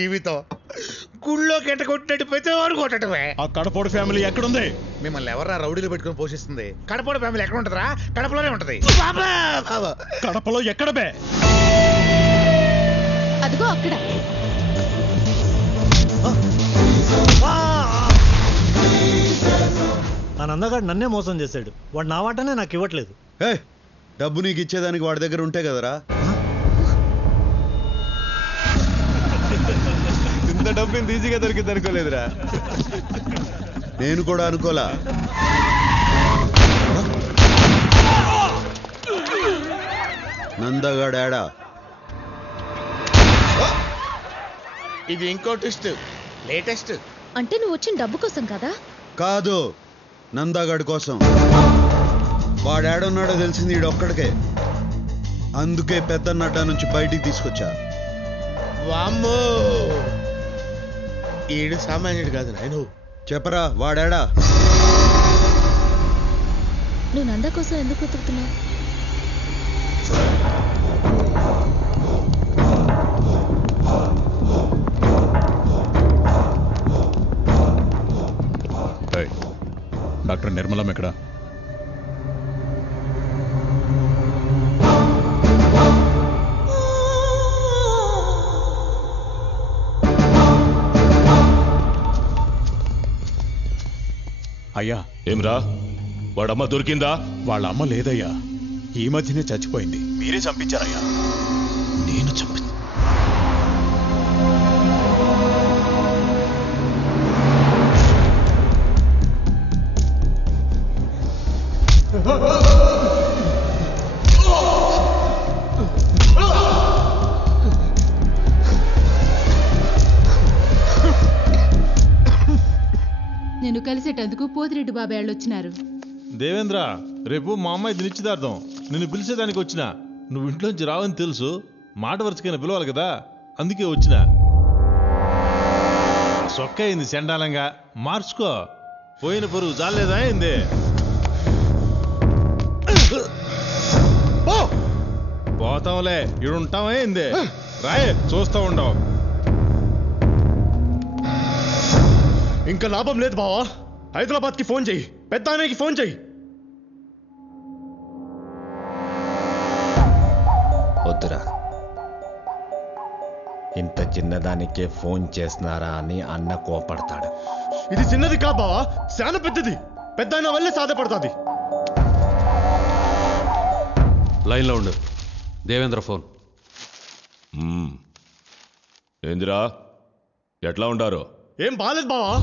జీవితం గుళ్ళో కెట్టకొట్టినట్టు ప్రతివాడు కొట్టడమే. ఆ కడపోడు ఫ్యామిలీ ఎక్కడుంది? మిమ్మల్ని ఎవరా రౌడీలు పెట్టుకుని పోషిస్తుంది? కడపోడు ఫ్యామిలీ ఎక్కడ ఉంటుందా? కడపలోనే ఉంటది. కడపలో ఎక్కడ బే? అదిగో అక్కడ. ఆ నందగాడు నన్నే మోసం చేశాడు. వాడు నా వాటనే నాకు ఇవ్వట్లేదు. డబ్బు నీకు ఇచ్చేదానికి వాడి దగ్గర ఉంటే కదరా. ఇంత డబ్బు ఇంత ఈజీగా దొరికింది అనుకోలేదురా. నేను కూడా అనుకోలా. నందగాడా? ఇది ఇంకో ట్విస్ట్, లేటెస్ట్. అంటే నువ్వు వచ్చిన డబ్బు కోసం కదా? కాదు, నందగాడి కోసం. వాడాడున్నాడో తెలిసింది ఈడొక్కడికే. అందుకే పెద్దన్నడ్డ నుంచి బయటికి తీసుకొచ్చా. వామ్మో, ఈడు సామాన్యుడు కాదు నాయను. చెప్పరా వాడాడా? నువ్వు నంద కోసం ఎందుకు వెతుకుతున్నావు? డాక్టర్ నిర్మలం ఎక్కడ? అయ్యా. ఏమ్రా, వాడమ్మ దొరికిందా? వాళ్ళ అమ్మ లేదయ్యా, ఈ మధ్యనే చచ్చిపోయింది. మీరే చంపించారయ్యా? నేను చంపి నేను కలిసేటందుకు పోతిరెడ్డి బాబాయ్ వాళ్ళు వచ్చినారు. దేవేంద్ర, రేపు మా అమ్మాయి నిశ్చితార్థం. నిన్ను పిలిచేదానికి వచ్చిన. నువ్వు ఇంట్లోంచి రావని తెలుసు, మాట వరుసకైనా పిలవాలి కదా, అందుకే వచ్చిన. సొక్క అయింది చండాలంగా, మార్చుకో. పోయిన పరువు చాలేదా అయింది? పోతాంలే, ఇడుంటావా అయింది? రాయే, చూస్తా ఉండవు. ఇంకా లాభం లేదు బావా. హైదరాబాద్కి ఫోన్ చెయ్యి, పెద్దానికి ఫోన్ చెయ్యి. వద్దురా, ఇంత చిన్నదానికే ఫోన్ చేస్తున్నారా అని అన్న కోపడతాడు. ఇది చిన్నది కా బావా, చాలా పెద్దది. పెద్దాయన వల్లే సాధ్యపడుతుంది. లైన్లో ఉండు. దేవేంద్ర ఫోన్. ఏందిరా, ఎట్లా ఉండారు? ఏం బాలేదు బావా.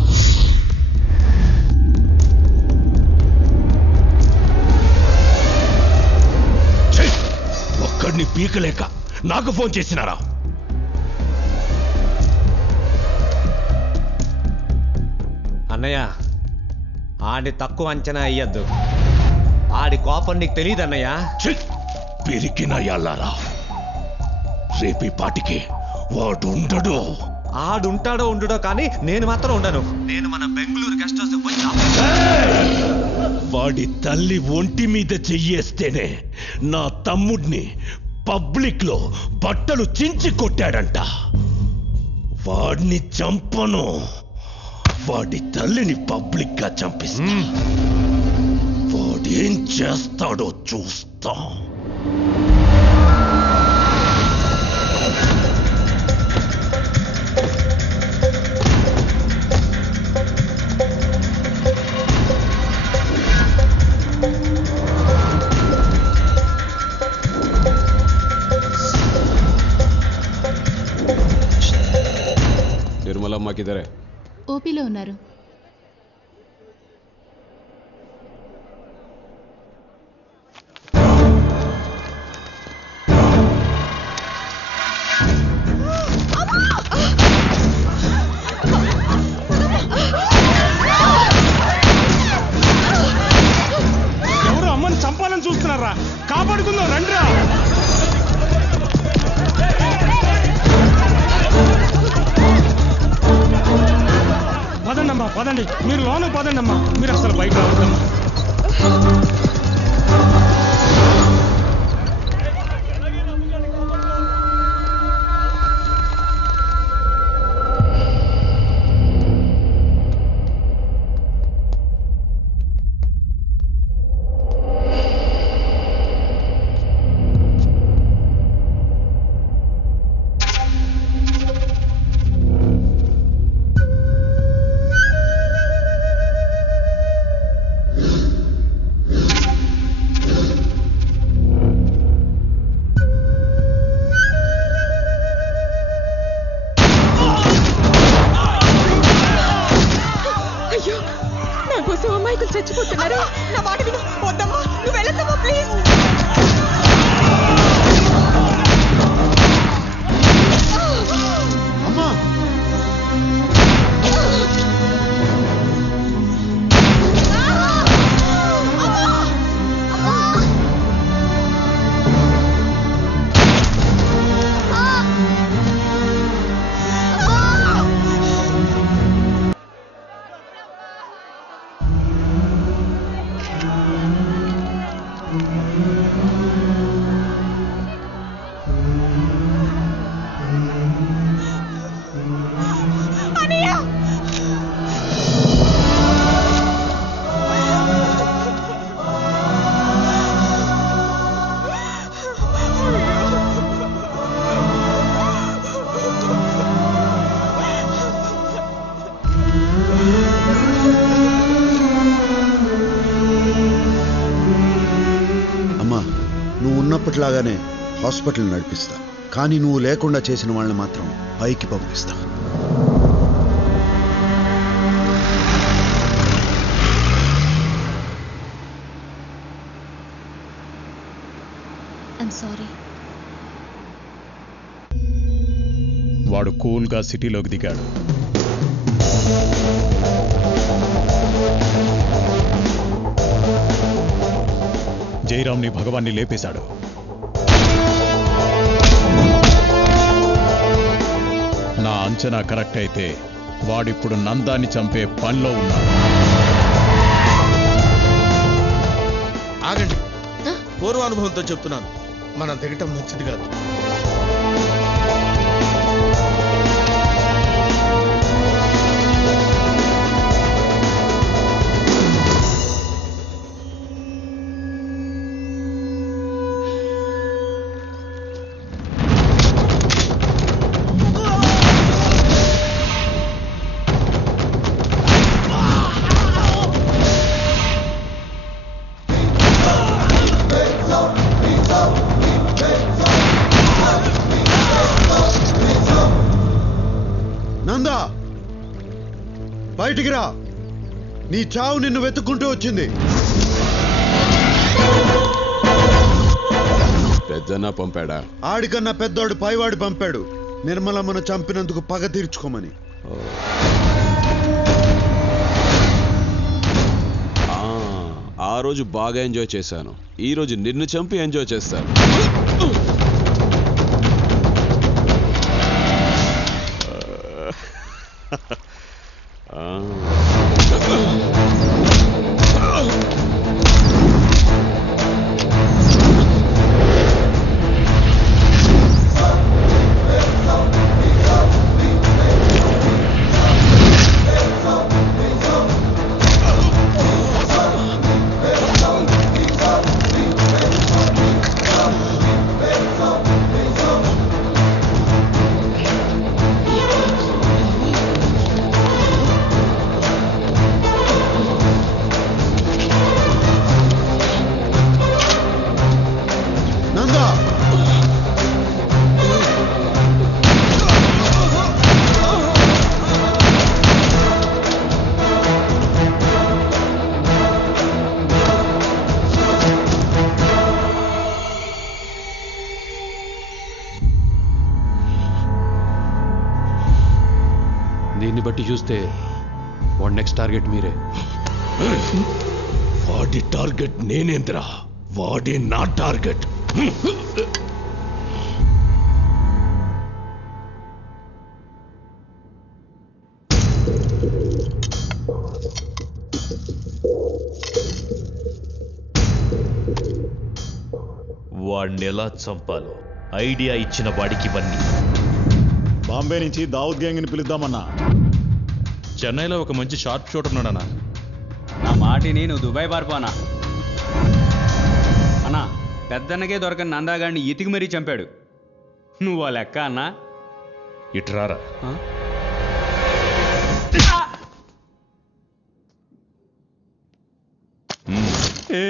ఒక్కడిని పీకలేక నాకు ఫోన్ చేసినారా? అన్నయ్య, ఆడి తక్కువ అంచనా అయ్యద్దు. ఆడి కోపం నీకు తెలియదు అన్నయ్య. పిరికినయ్యాలారా, రేపీ పాటికి వాడు ఉండడు. ఆడుంటాడో ఉండడో కానీ నేను మాత్రం ఉండను. నేను మన బెంగళూరు గెస్ట్ హౌస్ పోయి వాడి తల్లి ఒంటి మీద చెయ్యేస్తేనే నా తమ్ముడిని పబ్లిక్ లో బట్టలు చించి కొట్టాడంట. వాడిని చంపను, వాడి తల్లిని పబ్లిక్ గా చంపిస్తా. వాడేం చేస్తాడో చూస్తా. నిర్మలమ్మ కిదరే? ఓపీలో ఉన్నారు. ఎవరు అమ్మని చంపాలని చూస్తున్నారా? కాపాడుకుందాం రండిరా. పదండమ్మా, పదండి. మీరు లోన పదండమ్మా, మీరు అసలు బయట రావద్దమ్మా. అరే నా మాట విను వద్దమ్మా నువ్వు వెళ్ళొద్దమ్మా ప్లీజ్ అమ్మా నువ్వు ఉన్నప్పటిలాగానే హాస్పిటల్ నడిపిస్తా, కానీ నువ్వు లేకుండా చేసిన వాళ్ళని మాత్రం పైకి పంపిస్తా. I'm sorry. వాడు కూల్గా సిటీలోకి దిగాడు. జయరామ్ని భగవాన్ని లేపేశాడు. నా అంచనా కరెక్ట్ అయితే వాడిప్పుడు నందాన్ని చంపే పనిలో ఉన్నాడు. ఆగండి, పూర్వానుభవంతో చెప్తున్నాను, మనం దిగటం మంచిది కాదు. నందా, బయటికి రా. నీ చావు నిన్ను వెతుక్కుంటూ వచ్చింది. పెద్దన్న పంపాడా? ఆడికన్నా పెద్దోడు పైవాడు పంపాడు, నిర్మలమ్మను చంపినందుకు పగ తీర్చుకోమని. ఆ రోజు బాగా ఎంజాయ్ చేశాను, ఈ రోజు నిన్ను చంపి ఎంజాయ్ చేస్తాను. దీన్ని బట్టి చూస్తే వాడి నెక్స్ట్ టార్గెట్ మీరే. వాడి టార్గెట్ నేనేంద్రా, వాడే నా టార్గెట్. వాడిని ఎలా చంపాలో ఐడియా ఇచ్చిన వాడికి ఇవన్నీ. బాంబే నుంచి దావుద్ గ్యాంగ్ని పిలుద్దామన్నా. చెన్నైలో ఒక మంచి షార్ప్ షూటర్ ఉన్నాడన్నా. నా మాటిని నువ్వు దుబాయ్ పారిపోనా అన్నా. పెద్దన్నకే దొరకని నందాగాడిని ఇతికి మరీ చంపాడు. నువ్వు ఆ లెక్క అన్నా. ఇట్రారా. ఏ